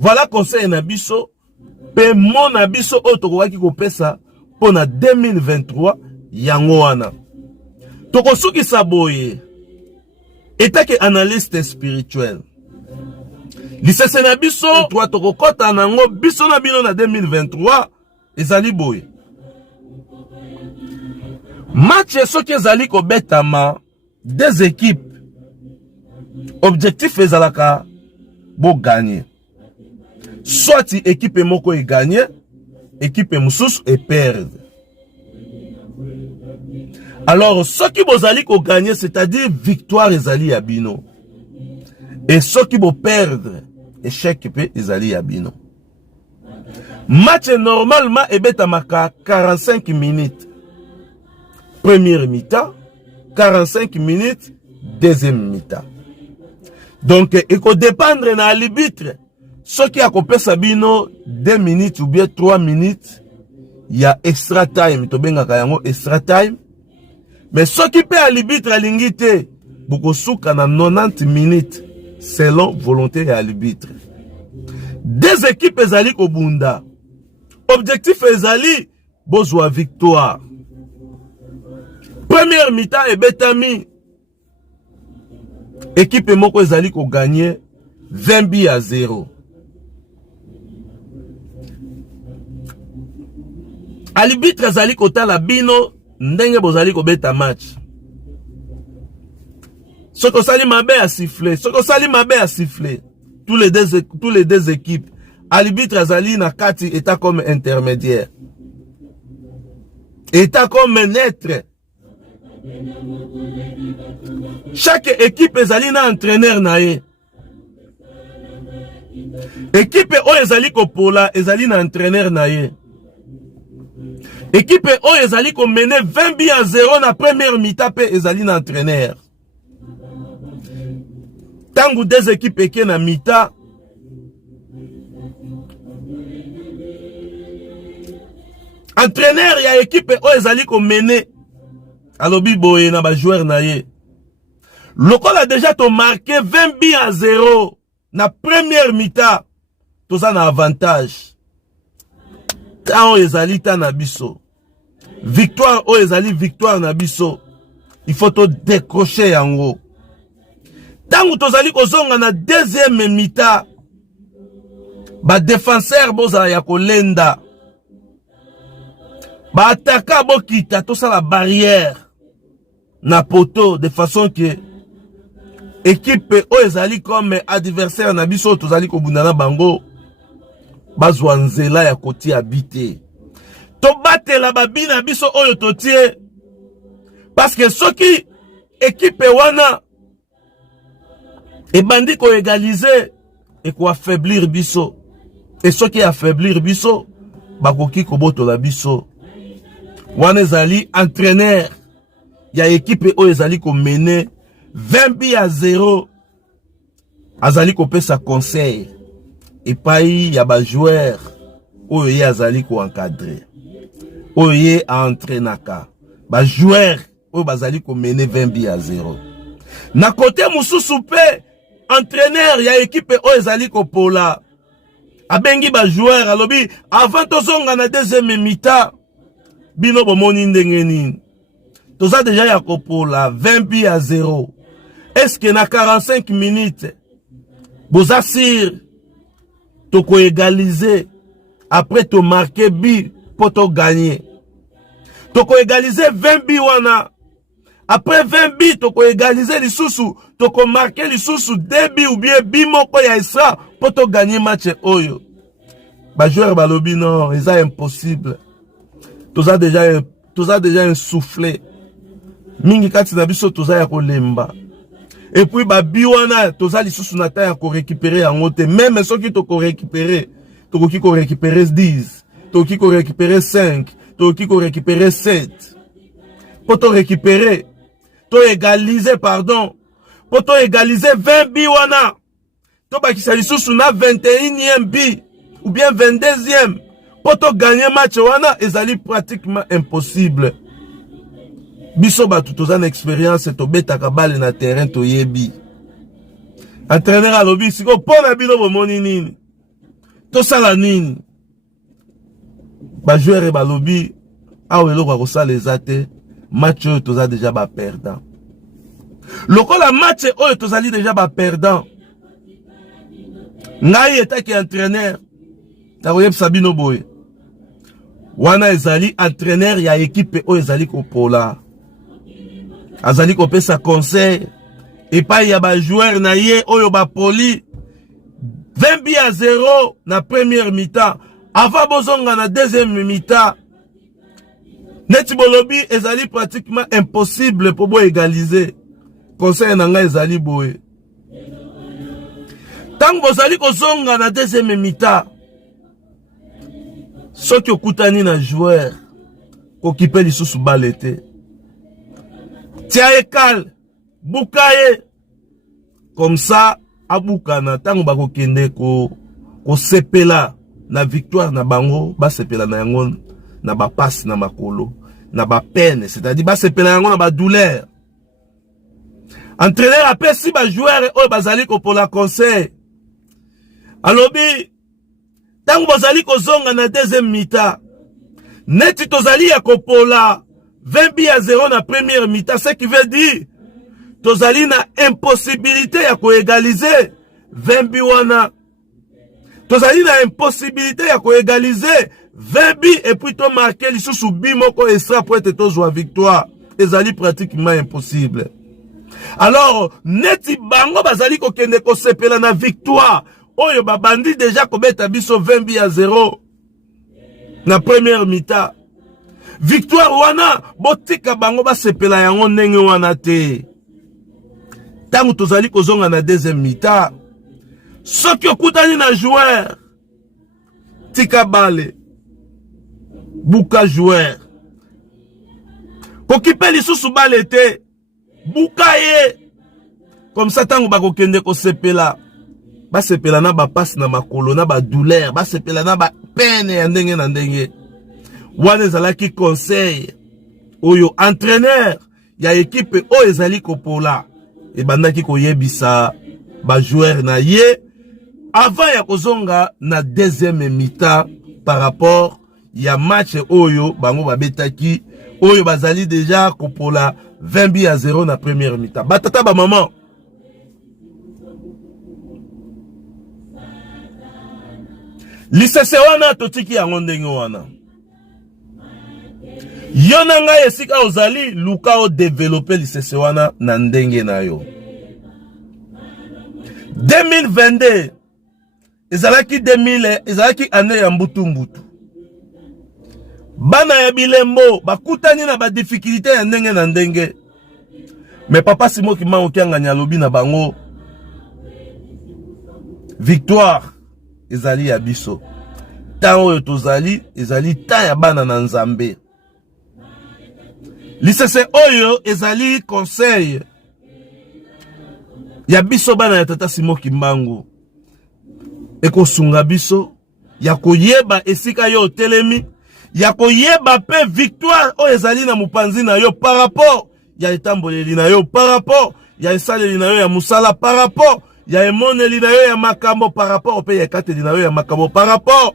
Voilà conseil na biso pe mon biso otokowaki kopesa pona 2023 yango wana. Tokosukisa boye etake analyste spirituel. Lisese na biso tokokota nango biso na bino na 2023 ezali boye. Match soki ezali kobetama des équipes. Objectif ezalaka bo gagner. Soit équipe moko e gagner, équipe mususu e perdre. Alors soki bozali ko gagner, c'est-à-dire victoire ezali ya bino. Et soki bo perdre, échec pe ezali ya bino. Match normalement ebetamaka 45 minutes. Première mi-temps, 45 minutes, deuxième mi-temps. Donc, il faut dépendre na l'arbitre. Ce qui a coupé Sabino 2 minutes ou bien 3 minutes, il y a extra time. To benga kayango extra time. Mais ce qui peut à l'arbitre à l'ingité, beaucoup souka na 90 minutes, selon volonté à l'arbitre. Des équipes ezali kobunda. Objectif ezali, bozwa victoire. Première mi-temps et betami. Équipe moko ezali ko gagner 20 buts à 0. Arbitre ezali kotala bino ndenge bozali ko beta match. Soko sali mabe a siffler, soko sali mabe a siffler. Tous les deux équipes. Arbitre ezali na kati état comme intermédiaire. État comme maître. Chaque équipe ezali na entraîneur na ye. Équipe o ezali ko pola ezali na entraîneur na ye. Équipe o ezali ko mener 20 buts à 0 na première mi-temps pe ezali na entraîneur. Tangu des équipes eke na mi-temps entraîneur ya équipe o ezali ko mener alobi boye na ba joueur na ye. Lokol a déjà to marqué 20 buts à 0 na première mi-temps. Tout ça na avantage. Tant ezali ta na biso. Victoire o ezali victoire na biso. Il faut to décrocher yango. Tant to zali kozonga na deuxième mi-temps. Ba défenseur boza ya kolenda. Ba attaquant bokita to ça la barrière. Na poto de façon que équipe o ezali comme adversaire na biso tozali kobundana bango bazwa nzela ya koti habité to batela babina biso oyo totie parce que soki équipe wana e bandi ko égaliser et ko affaiblir biso et soki affaiblir biso bakoki kobotola biso wana ezali entraîneur ya équipe o ezali ko mener 20 buts à 0. Azali ko pesa conseil. Et pas y a ba joueur o ye azali ko encadrer. O ye entraînaka. Ba joueur o bazali ko mener 20 buts à 0. Na côté mususu pe entraîneur ya équipe o ezali ko pola. Abengi ba joueur alobi avant tozonga na deuxième mi-temps bino bomoni ndenge nini. Toza déjà ya kopola 20 buts à 0. Est-ce que na 45 minutes bozasir toko égaliser après to marquer but pour to gagner. Toko égaliser 20 buts wana. Après 20 buts toko égaliser lisusu, toko marquer lisusu 2 buts ou bien but moko ya isa pour to gagner match oyo. Ba joueur balobi non, c'est impossible. Toza déjà un soufflé. Mingi kati na biso toza ya kolemba. Et puis ba biwana toza lisusu na ta ya ko récupérer en haute même soki to ko récupérer to ko récupérer 10 to ko récupérer 5 to ko récupérer 7 pour to récupérer to égaliser pardon pour to égaliser 20 biwana to ba ki lisusu na 21e bi ou bien 22e pour to gagner match wana ezali pratiquement impossible. Biso batu tozana expérience to betaka balle na terrain to yebi. Entraîneur alobi siko pona bino bomoni nini. tosala nini ba joueur et ba lobby awe eloko akosala eza te match oyo toza déjà ba perdant lokola match oyo tozali déjà ba perdant ngai etaki entraîneur takoyebisa bino boye wana ezali entraîneur ya équipe oyo ezali kopola azali kopesa conseil epai ya ba joueur na ye oyo ba poli 20 buts à 0 na première mi-temps avant bozonga na deuxième mi-temps neti bolobi ezali pratiquement impossible pour bo égaliser conseil na nga ezali boye tant bozali kozonga na deuxième mi-temps soki okutani na joueur kokipe lisusu bale te tia ye kale buka ye comme ça abukana tango bakokende kosepela na victoire na bango basepela na yango na bapasi na makolo na bapene c'est-à-dire basepela yango na badouleur entraîneur apesi bajoueur oyo bazali kopola conseil alobi tango bazali kozonga na deuxième mi-temps neti tozali ya kopola 20 buts à 0 na première mi-temps ce qui veut dire tozali na impossibilité ya koégaliser 20 buts wana tozali na impossibilité ya koégaliser 20 buts et puis to marquer lisusu bi moko extra pour être tozwa victoire ezali pratiquement impossible. Alors neti bango bazali kokende kosepela na victoire oyo babandi déjà kobeta biso 20 buts à 0 na première mi-temps victoire wana botika bango basepela yango ndenge wana te tango tozali kozonga na deuxième mi-temps soki okutani na joueur tika bale buka joueur kokipe lisusu bale te buka ye comme ça tango bakokende kosepela basepela na bapasi na makolo na badouleur basepela na bapene ya ndenge na ndenge wana ezalaki conseil oyo entraîneur ya équipe oyo ezali kopola ebandaki koyebisa bajoueur na ye avant ya kozonga na deuxième mi-temps par rapport ya match oyo bango babetaki oyo bazali déjà kopola 20 buts à 0 na première mi-temps batata ba maman lisese wana totiki yango ndenge wana yo na ngai esika ozali luka o développer lisese wana na ndenge na yo 2022 ezalaki année ya mbutu bana ya bilembo bakutani na ba difficulté ya ndenge na ndenge mais papa Simoki Mangokianga lobi na bango victoire ezali ya biso tango oyo tozali ezali ta ya bana na Nzambe lisese oyo ezali conseil ya biso bana ya tata Simoki Mbangu ekosunga biso ya koyeba esika yo telemi ya koyeba pe victoire oyo ezali na mupanzi na yo par rapport ya etamboleli na yo par rapport ya esaleli na yo ya musala par rapport ya emoneli na yo ya makambo par rapport pe ya ekateli na yo ya makambo par rapport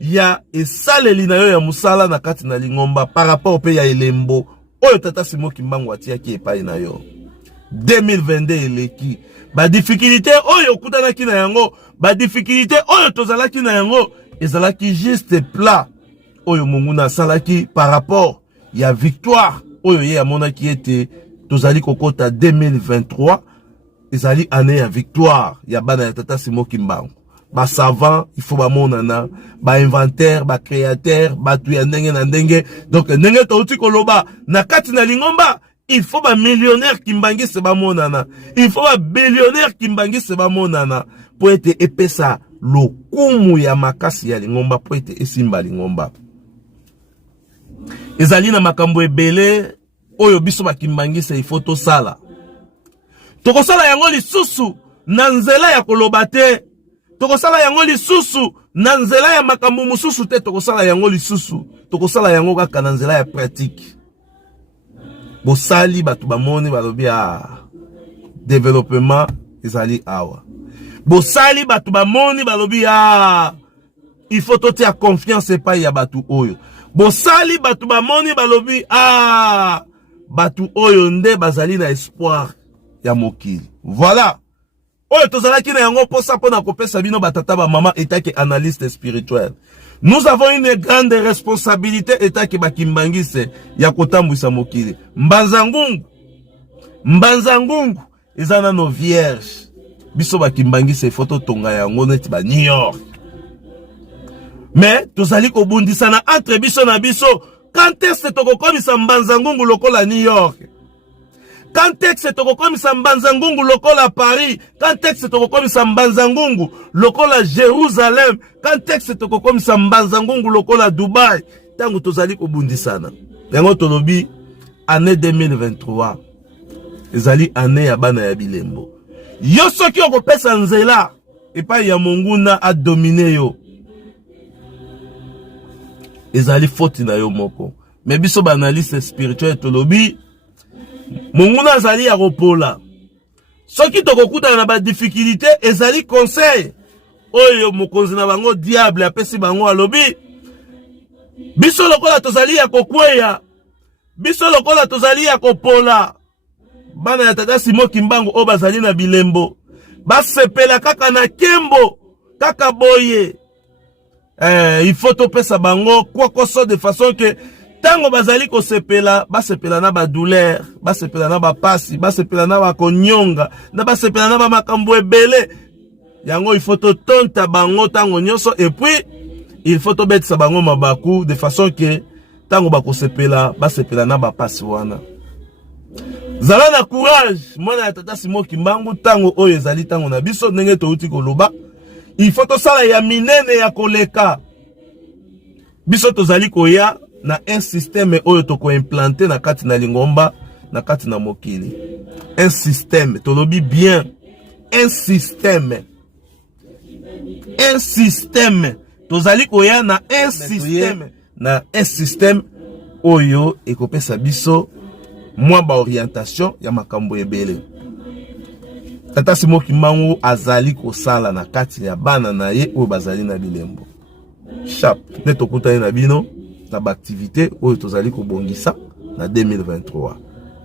ya esaleli na yo ya musala na kati na lingomba par rapport pe ya elembo oyo tata Simoki Mbangu atiaki epai na yo 2022 eleki ba difficulté oyo kutanaki na yango ba difficulté oyo tozalaki na yango ezalaki juste plat oyo monguna salaki par rapport ya victoire oyo ye amonaki ete tozali kokota 2023 ezali année ya victoire ya bana ya tata Simoki Mbangu ba savant il faut ba monana ba inventaire ba créateur ba tu ya ndenge na ndenge donc ndenge touti koloba na kati na lingomba il faut ba millionnaire kimbangi se ba monana il faut ba billionnaire kimbangi se ba monana pour être epesa lokumu ya makasi ya lingomba pour être esimba lingomba ezali na makambo ebele oyo biso bakimbangisa ifoto sala tokosala yango lisusu na nzela ya koloba te tokosala yango lisusu na nzela ya makambo mususu te tokosala yango lisusu tokosala yango kaka na nzela ya pratique bosali batu bamoni balobi ya développement ezali awa bosali batu bamoni balobi ya il faut totia confiance epai ya batu oyo. Bosali batu bamoni balobi, ah, batu oyo nde bazali na espoir ya mokili. Voilà. Oyo tozalaki na yango posa pona kopesa bino batata ba mama etake analyste spirituel. Nous avons une grande responsabilité etake bakimbangise ya kotambwisa mokili. Mbanzangungu ezana no vierge. Biso bakimbangise photo tonga yango neti ba New York. Mais tozali kobundisana entre biso na biso. Quand est-ce que tokokomisa mbanzangungu lokola New York? Quand est-ce que tokokomisa mbanzangungu lokola Paris? Quand est-ce que tokokomisa mbanzangungu lokola Jérusalem? Quand est-ce que tokokomisa mbanzangungu lokola Dubai? Tango tozali kobundisana. Yango tolobi année 2023. Ezali année ya bana ya bilembo. Yo soki okopesa nzela epai ya monguna a dominer yo. Ezali faute na yo moko. Mais biso ba analyste spirituel tolobi monguna azali ya kopola. Soki tokokuta na ba difficulté ezali conseil. Oyo mokonzi na bango diable apesi bango alobi. Biso lokola tozali ya kokweya. Biso lokola tozali ya kopola. Bana ya tata Simo Kimbangu o bazali na bilembo. Basepela kaka na kembo. Kaka boye. Il faut topesa bango quoi que soit de façon que tango bazali ko sepela basepela na ba douleur, basepela na ba pasi, basepela na ba konyonga, na basepela na ba makambo ebele. Yango il faut to tonta bango tango nyoso et puis il faut to betsa bango mabaku de façon que tango bako sepela basepela na ba pasi wana. Zala na courage, mwana ya tata Simo Kimbangu tango oyo ezali tango na biso ndenge to uti koloba. Il faut to sala ya minene ya koleka. Biso tozali koya na un système oyo toko implanter na kati na lingomba na kati na mokili. Un système, tolobi bien. Un système. Un système. Tozali koya na un système. Na un système oyo ekopesa biso mwa ba orientation ya makambo ebele. Tata Simo Kimbangu azali kosala na kati ya bana na ye oyo bazali na bilembo. Chap, ne tokutani na bino na ba activité oyo tozali kobongisa na 2023.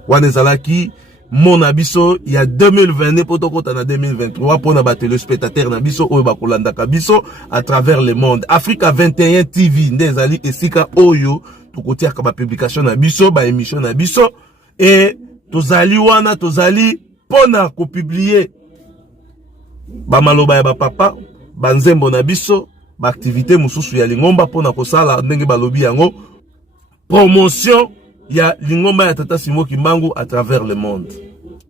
Wana ezalaki mona biso ya 2020 po tokota na 2023 pona ba téléspectateurs na biso oyo bakolandaka biso à travers le monde. Africa 21 TV nde ezali esika oyo tokotiaka ba publication na biso, ba émission na biso et tozali wana tozali pona ko publier ba maloba ya ba papa, ba nzembo na biso, ba activité mususu ya lingomba pona ko sala ndenge balobi yango promotion ya lingomba ya tata Simo Kimbangu à travers le monde.